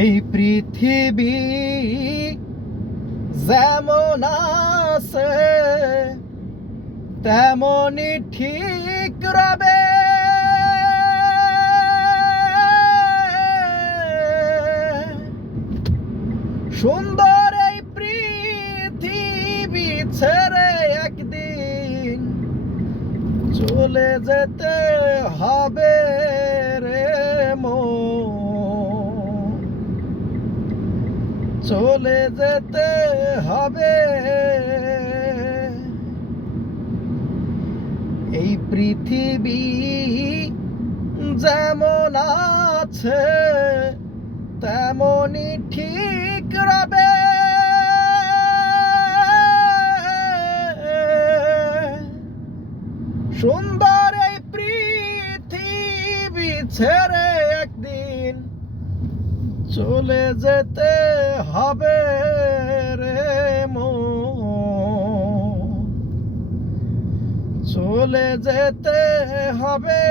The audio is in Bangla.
এই পৃথিবী যেমন আছে তেমনই ঠিক রবে। সুন্দর এই পৃথিবী ছেড়ে একদিন চলে যেতে হবে রে মন, চলে যেতে হবে। এই পৃথিবী যেমন আছে তেমনই ঠিক রবে। সুন্দর এই পৃথিবী ছেড়ে একদিন চলে যেতে হবে রে মন, চলে যেতে হবে।